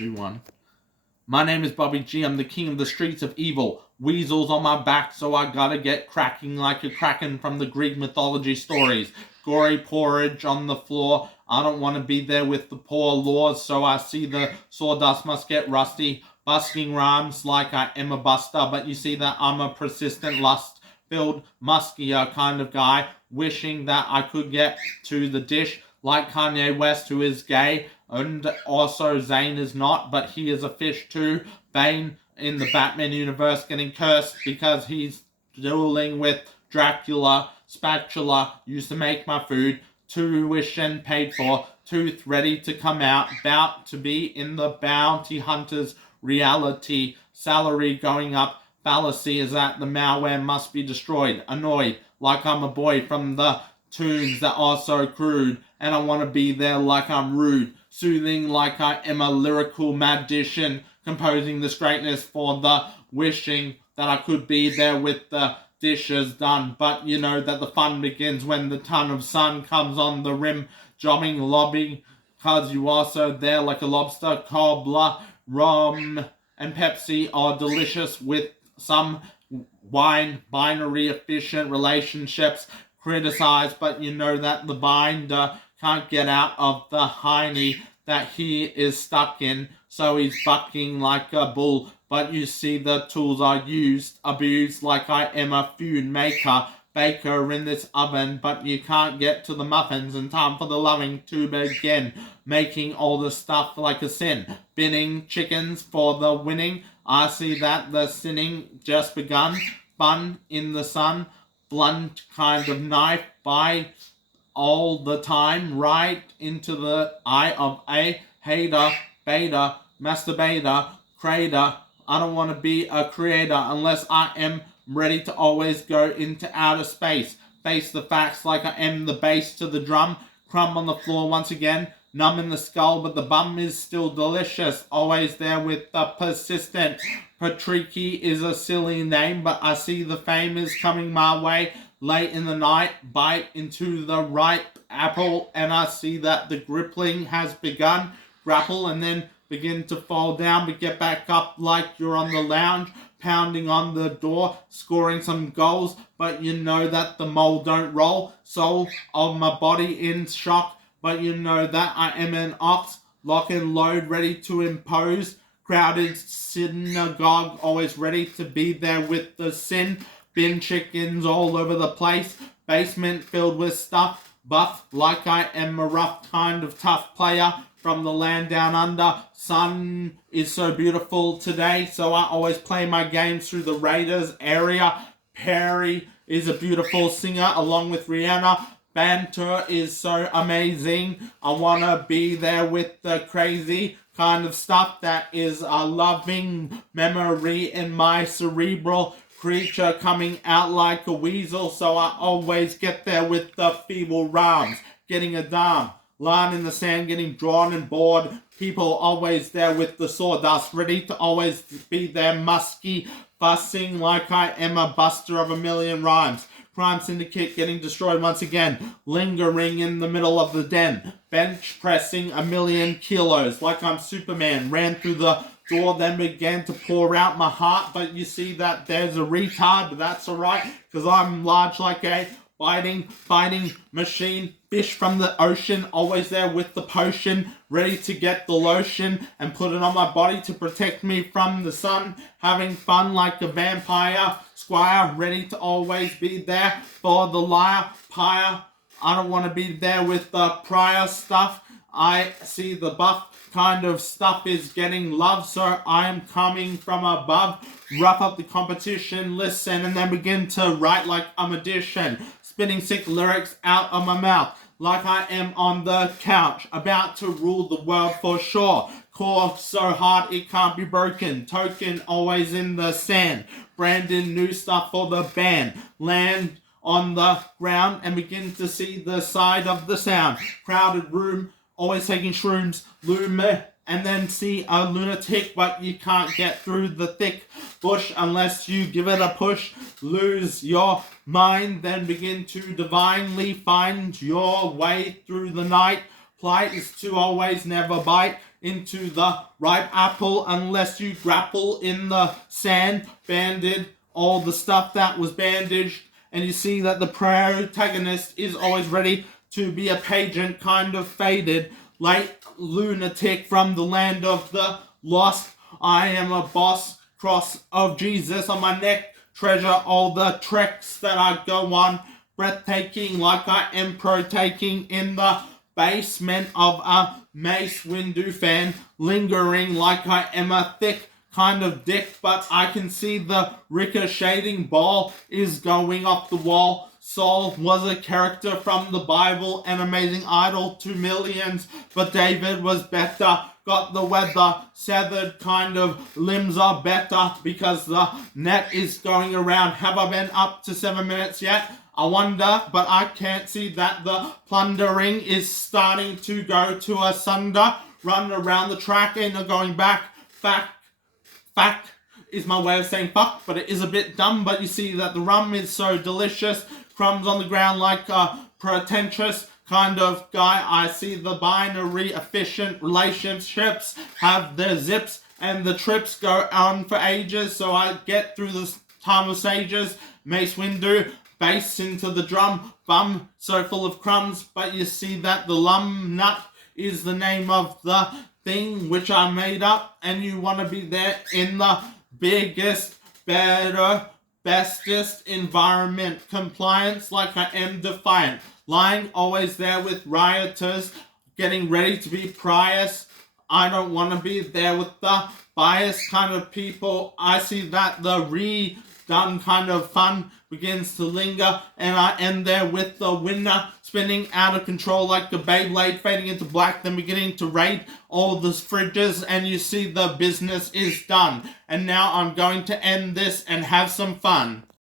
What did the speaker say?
everyone. My name is Bobby G. I'm the king of the streets of evil. Weasels on my back, so I gotta get cracking like a kraken from the Greek mythology stories. Gory porridge on the floor. I don't want to be there with the poor lords, so I see the sawdust must get rusty. Busking rhymes like I am a buster, but you see that I'm a persistent lust-filled, muskier kind of guy, wishing that I could get to the dish like Kanye West, who is gay, and also Zayn is not, but he is a fish too. Bane in the Batman universe getting cursed because he's dueling with Dracula. Spatula used to make my food. Tuition paid for. Tooth ready to come out. About to be in the bounty hunter's reality. Salary going up. Fallacy is that the malware must be destroyed. Annoyed like I'm a boy from the tunes that are so crude, and I want to be there like I'm rude, soothing like I am a lyrical magician, composing this greatness for the wishing that I could be there with the dishes done. But you know that the fun begins when the ton of sun comes on the rim, jobbing lobby, cause you are so there like a lobster. Cobbler, rum, and Pepsi are delicious with some wine. Binary efficient relationships criticized, but you know that the binder can't get out of the hiney that he is stuck in, so he's bucking like a bull. But you see the tools are used, abused like I am a food maker, baker in this oven, but you can't get to the muffins in time for the loving to begin, making all the stuff like a sin, binning chickens for the winning. I see that the sinning just begun, fun in the sun, blunt kind of knife by all the time, right into the eye of a hater, beta, masturbator, crater. I don't want to be a creator unless I am ready to always go into outer space. Face the facts like I am the bass to the drum. Crumb on the floor once again. Numb in the skull, but the bum is still delicious. Always there with the persistent. Patricky is a silly name, but I see the fame is coming my way. Late in the night, bite into the ripe apple, and I see that the grippling has begun. Grapple and then begin to fall down, but get back up like you're on the lounge, pounding on the door, scoring some goals, but you know that the mole don't roll. Soul of my body in shock, but you know that I am an ox, lock and load, ready to impose. Crowded synagogue, always ready to be there with the sin. Bin chickens all over the place, basement filled with stuff, buff like I am a rough kind of tough player from the land down under. Sun is so beautiful today, so I always play my games through the Raiders area. Perry is a beautiful singer along with Rihanna. Banter is so amazing. I want to be there with the crazy kind of stuff that is a loving memory in my cerebral creature coming out like a weasel, so I always get there with the feeble rhymes, getting a dime, line in the sand, getting drawn and bored, people always there with the sawdust, ready to always be there, musky, fussing like I am a buster of a million rhymes, crime syndicate getting destroyed once again, lingering in the middle of the den, bench pressing a million kilos like I'm Superman, ran through the door, then began to pour out my heart, but you see that there's a retard, but that's alright, because I'm large like a fighting machine, fish from the ocean, always there with the potion, ready to get the lotion and put it on my body to protect me from the sun, having fun like a vampire, squire, ready to always be there for the liar, pyre. I don't want to be there with the prior stuff. I see the buff kind of stuff is getting love, so I am coming from above. Rough up the competition, listen, and then begin to write like a magician. Spitting sick lyrics out of my mouth like I am on the couch, about to rule the world for sure. Core so hard it can't be broken. Token always in the sand. Brandon new stuff for the band. Land on the ground and begin to see the side of the sound. Crowded room, always taking shrooms, lume, and then see a lunatic, but you can't get through the thick bush unless you give it a push. Lose your mind, then begin to divinely find your way through the night. Plight is to always never bite. into the ripe apple unless you grapple in the sand, banded all the stuff that was bandaged, and you see that the protagonist is always ready to be a pageant, kind of faded, late lunatic from the land of the lost. I am a boss, cross of Jesus on my neck, treasure all the treks that I go on, breathtaking like I am partaking in the basement of a Mace Windu fan, lingering like I am a thick kind of dick, but I can see the ricocheting ball is going off the wall. Saul was a character from the Bible, an amazing idol to millions, but David was better. Got the weather, severed kind of limbs are better because the net is going around. Have I been up to 7 minutes yet? I wonder, but I can't see that the plundering is starting to go to asunder. Run around the track and going back. Fact is my way of saying fuck, but it is a bit dumb. But you see that the rum is so delicious. Crumbs on the ground like a pretentious kind of guy. I see the binary efficient relationships have their zips and the trips go on for ages. So I get through this time of sages. Mace Windu, bass into the drum, bum so full of crumbs. But you see that the lum nut is the name of the thing which I made up, and you want to be there in the biggest, better, bestest environment. Compliance like I am defiant. Lying always there with rioters, getting ready to be pious. I don't want to be there with the biased kind of people. I see that the redone kind of fun begins to linger, and I end there with the winner spinning out of control like the Beyblade, fading into black, then beginning to raid all the fridges, and you see the business is done. And now I'm going to end this and have some fun.